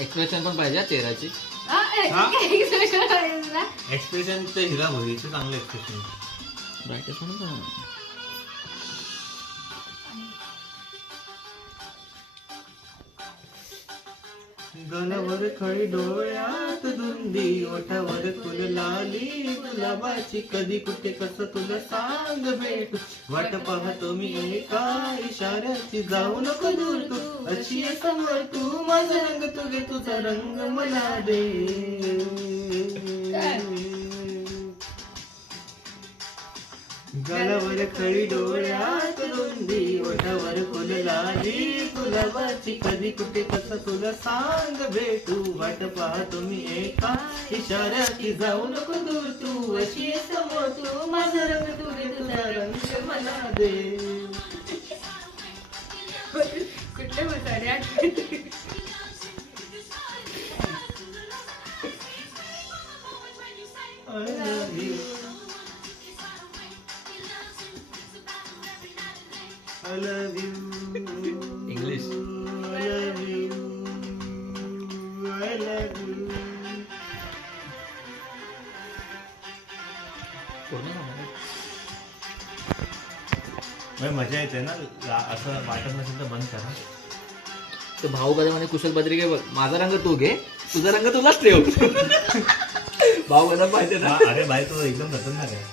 Expression पण पाहिजे तेराची. Expression ते हिरा भोईचे चांगले एक्सप्रेशन. ब्राईटनेस म्हणून का? गलावर खळी डोळ्यात धुंदी ओठावर फुल लाली गुलाबाची कधी कुठे कसं तुला सांग भेट वाट पाहतो मी एका इशाऱ्याची जाऊ नको दूर तू अशी समोर तू माझा रंग तू घे तुझा रंग मला दे. गलावर खळी डोळ्यात धुंदी ओठावर फुल लाली गुलाबाची कधी कुठे कसं तुला सांग भेटू वाट पाहतो मी एका इशाऱ्याची जाऊ नको दूर तू अशी समोर तू माझा रंग तू घे तुझा रंग मला दे. कुठले मसाले I love you. I love you. English. I love you. I love you. पूर्ण सांगा. मजा येते ना असं वाटत नसेल तर बंद करा. तो भाऊ कधी म्हणे कुशल बद्रिके बघ माझा रंग तू घे तुझा रंग तुलाच ठेव. भाऊ कसा पाहिजे ना. अरे भाई तो एकदम खतरनाक आहे.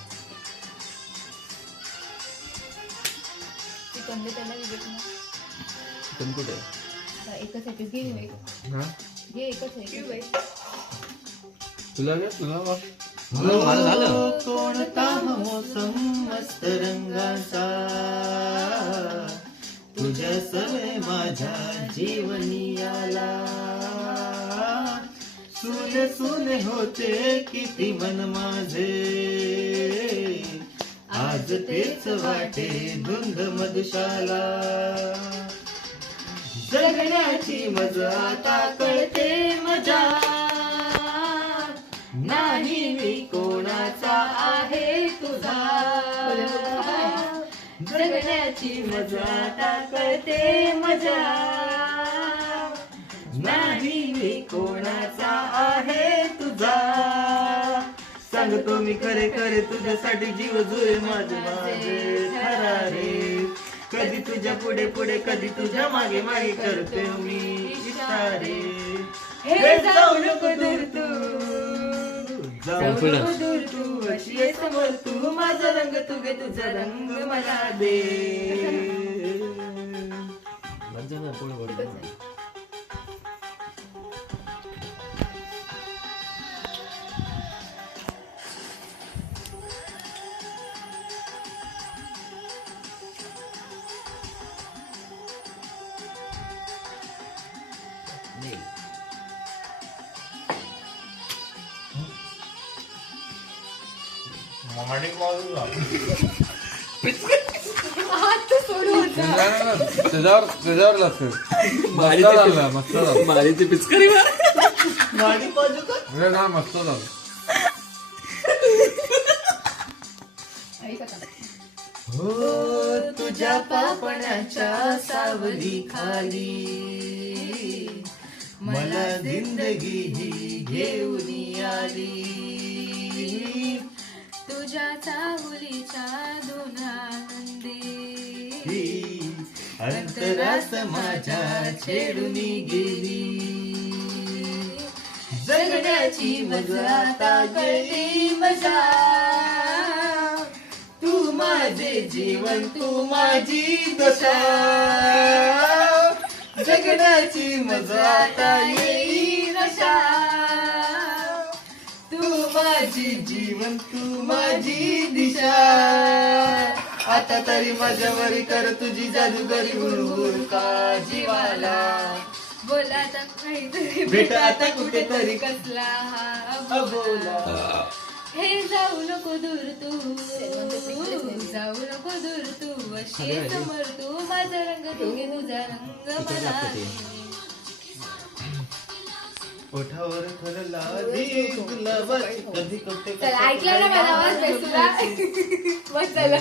तुम्ही कुठे एकच आहे घे घे एकच आहे तुला मला झालं. कोणता मोसम मस्त रंगाचा तुझ्या सवय माझ्या जीवनी आला सुने सुने होते किती मन माझे आज तेच वाटे धुंद मधुशाला जगण्याची मजा आता कळते मजा नाही मी कोणाचा आहे तुझा जगण्याची मजा आता कळते मजा नाही मी कोणाचा आहे तुझा सांगतो मी खरे खरे तुझ्यासाठी जीव जुळे माझे माझे खरारे कधी तुझ्या पुढे पुढे कधी तुझ्या मागे मागे करते मी इशारे हे जाऊ नको दूर तू जाऊ नको दूर तू अशी आहे समोर तू माझा रंग तू घे तुझा रंग मला दे. हात सोडू त्याच्यावर लागतं मस्त झालं मारीची पिचकारी गाडी बाजू का अरे ना मस्त झालं. हो तुझ्या पापणाच्या सावली खाली मला जिंदगी ही घेऊन आली तुझ्या चाहुलीच्या दोन आनंदी अंतरास माझ्या छेडून गेली जगण्याची मजा आता कळली मजा तू माझे जीवन तू माझी दशा जगण्याची मजा आता येई नशा तू माझी जीवन तू माझी दिशा आता तरी माझ्यावरी कर तुझी जादूगरी हुरहुर का जीवाला बोला आता काहीतरी भेट आता कुठेतरी कसला हा अबोला हे जाऊ नको दूर तू जाऊ नको दूर तू अशी समोर तू माझा रंग तू घे तुझा रंग मला दे. ओठावर खरला गुलाबाची कधी कुठे चला ऐकलं ना मला आवाज बेसूला बस चला